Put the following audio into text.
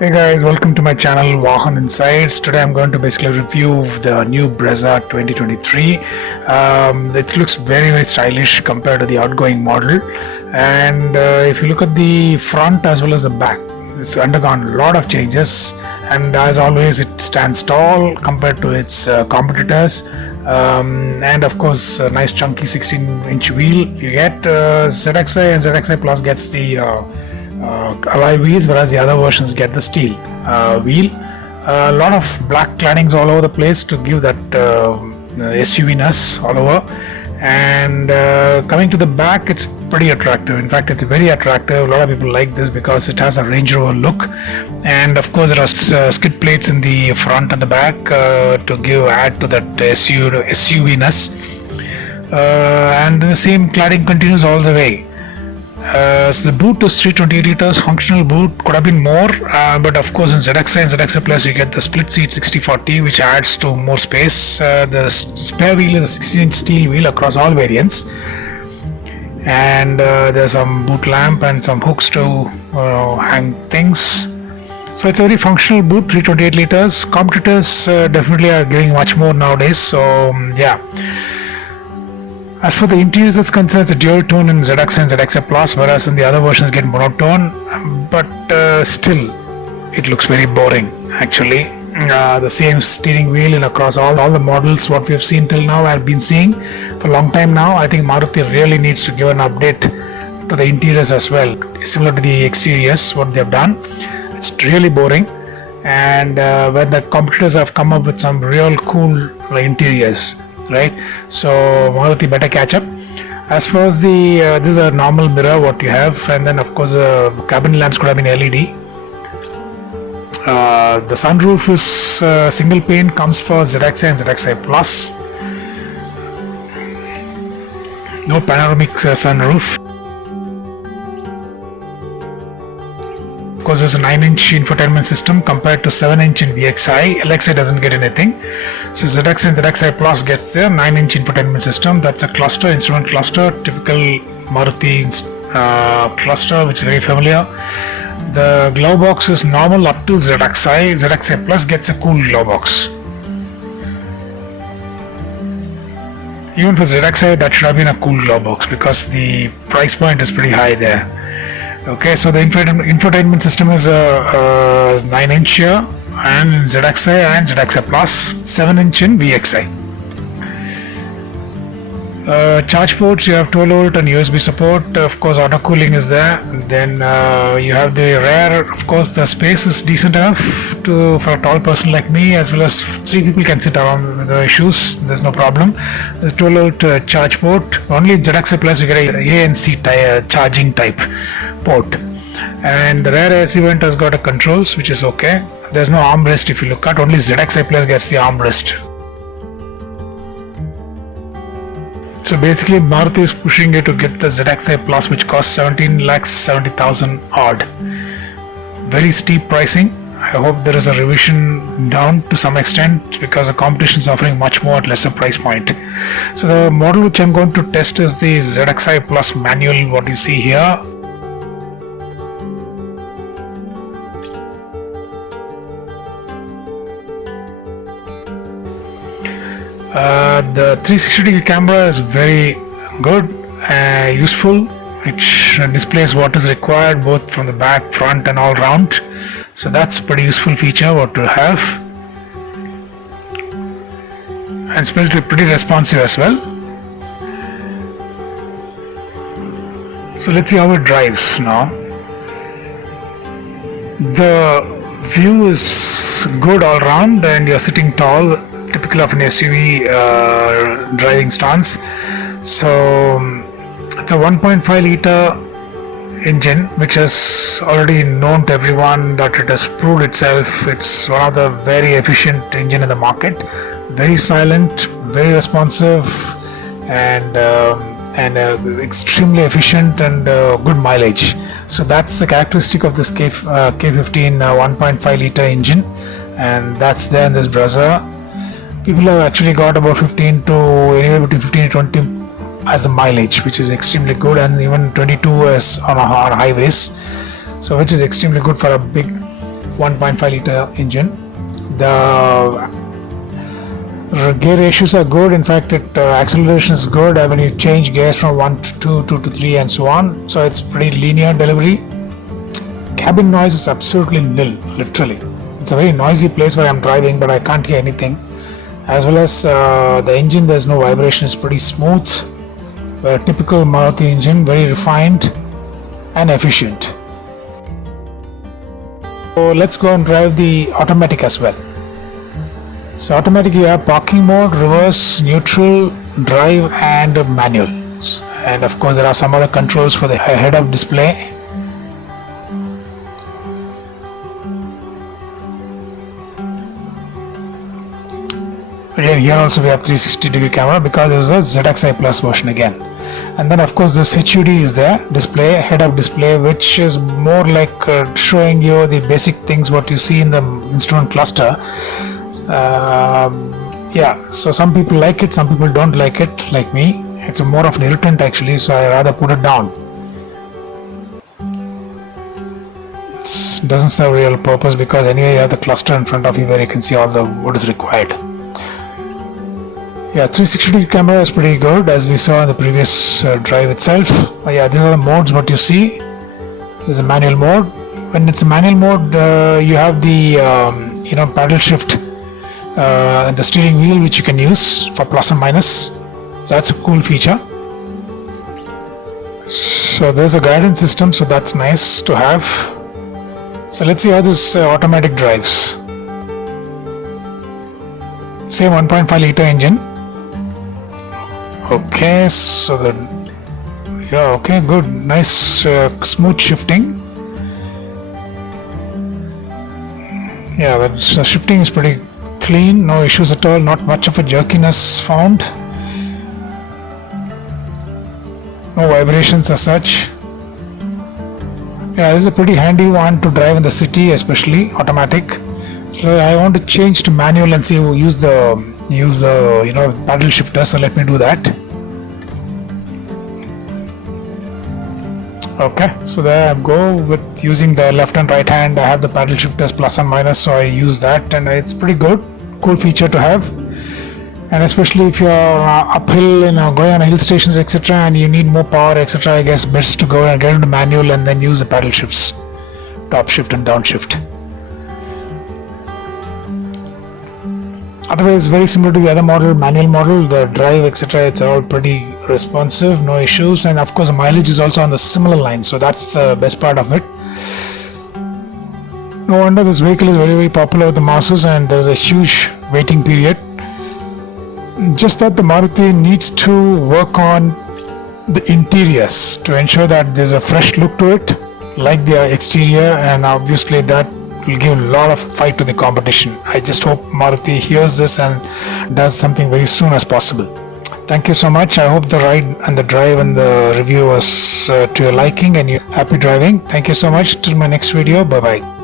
Hey guys, welcome to my channel Vahan Insights. Today I'm going to basically review the new Brezza 2023. It looks very stylish compared to the outgoing model, and if you look at the front as well as the back, it's undergone a lot of changes, and as always it stands tall compared to its competitors. And of course a nice chunky 16-inch wheel. You get ZXi and ZXi Plus gets the alloy wheels, whereas the other versions get the steel wheel. A lot of black claddings all over the place to give that SUV-ness all over. And coming to the back, it's pretty attractive. In fact, it's very attractive. A lot of people like this because it has a Range Rover look, and of course there are skid plates in the front and the back to add to that SUV-ness. And the same cladding continues all the way. So the boot is 328 liters. Functional boot could have been more, but of course in ZXi and ZXi Plus you get the split seat 60/40, which adds to more space. The spare wheel is a 16-inch steel wheel across all variants, and there's some boot lamp and some hooks to hang things. So it's a very functional boot, 328 liters. Competitors definitely are giving much more nowadays. So yeah. As for the interiors is concerned, it's a dual tone in ZXi and ZXi Plus, whereas in the other versions get monotone, but still it looks very boring actually. The same steering wheel and across all the models what we have seen till now, I've been seeing for a long time now. I think Maruti really needs to give an update to the interiors as well, similar to the exteriors what they've done. It's really boring, and when the competitors have come up with some real cool interiors, right? So Maruti better catch up. As far as the this is a normal mirror what you have, and then of course cabin lamps could have been LED. The sunroof is single pane, comes for ZXi and ZXi Plus. No panoramic sunroof. Of course, there's a 9-inch infotainment system compared to 7-inch in VXi. LXi doesn't get anything. So ZXi and ZXi Plus gets their 9-inch infotainment system. That's a cluster, instrument cluster, typical Maruti cluster, which is very familiar. The glove box is normal up to ZXi. ZXi Plus gets a cool glove box. Even for ZXi, that should have been a cool glove box because the price point is pretty high there. Okay, so the infotainment system is a 9-inch here, and in ZXi and ZXi Plus, 7-inch in VXi. Charge ports, you have 12-volt and USB support. Of course, auto cooling is there. Then you have the rear. Of course, the space is decent enough for a tall person like me, as well as 3 people can sit around with the shoes. There's no problem. There's 12-volt charge port. Only in ZXi Plus you get a ANC charging type port, and the rear AC vent has got a controls, which is okay. There's no armrest. If you look at, only ZXi Plus gets the armrest. So basically Maruti is pushing you to get the ZXi Plus, which costs 17,70,000 odd. Very steep pricing. I hope there is a revision down to some extent, because the competition is offering much more at lesser price point. So the model which I'm going to test is the ZXi Plus manual, what you see here. The 360-degree camera is very good, useful. It displays what is required both from the back, front and all round. So that's a pretty useful feature what to have, and especially pretty responsive as well. So let's see how it drives now. The view is good all round, and you're sitting tall, typical of an SUV driving stance. So it's a 1.5 liter engine, which is already known to everyone that it has proved itself. It's one of the very efficient engine in the market. Very silent, very responsive, and extremely efficient, and good mileage. So that's the characteristic of this K15 1.5 liter engine, and that's there in this Brezza. People have actually got about 15 to anywhere between 15 to 20 as a mileage, which is extremely good, and even 22 as on highways. So which is extremely good for a big 1.5 liter engine. The gear ratios are good. In fact, acceleration is good when you change gears from 1 to 2, 2 to 3 and so on. So it's pretty linear delivery. Cabin noise is absolutely nil, literally. It's a very noisy place where I'm driving, but I can't hear anything. As well as the engine, there's no vibration. It's pretty smooth. A typical Maruti engine, very refined and efficient. So let's go and drive the automatic as well. So automatic, you have parking mode, reverse, neutral, drive and manual. And of course there are some other controls for the head-up display. Again, here also we have 360-degree camera because there is a ZXi Plus version again. And then of course this HUD is there, display, head-up display, which is more like showing you the basic things what you see in the instrument cluster. Yeah, so some people like it, some people don't like it, like me. It's more of an irritant actually, so I rather put it down. It doesn't serve real purpose because anyway you have the cluster in front of you where you can see all the what is required. Yeah, 360-degree camera is pretty good as we saw in the previous drive itself. Yeah, these are the modes what you see. This is a manual mode. When it's a manual mode, you have the paddle shift and the steering wheel which you can use for plus and minus. So that's a cool feature. So there's a guidance system, so that's nice to have. So let's see how this automatic drives. Same 1.5 liter engine. Okay, so okay, good, nice smooth shifting. Yeah, the shifting is pretty clean, no issues at all, not much of a jerkiness found. No vibrations as such. Yeah, this is a pretty handy one to drive in the city, especially automatic. So I want to change to manual and see use the paddle shifter, so let me do that. Okay, so there I go with using the left and right hand. I have the paddle shifters plus and minus, so I use that and it's pretty good, cool feature to have. And especially if you're uphill and going on hill stations etc and you need more power etc, I guess best to go and get into manual and then use the paddle shifts, top shift and down shift. Otherwise very similar to the other model, manual model, the drive etc, it's all pretty responsive, no issues, and of course the mileage is also on the similar line, so that's the best part of it. No wonder this vehicle is very popular with the masses and there is a huge waiting period. Just that the Maruti needs to work on the interiors to ensure that there's a fresh look to it, like the exterior, and obviously that will give a lot of fight to the competition. I just hope Maruti hears this and does something very soon as possible. Thank you so much. I hope the ride and the drive and the review was to your liking and you happy driving. Thank you so much. Till my next video. Bye bye.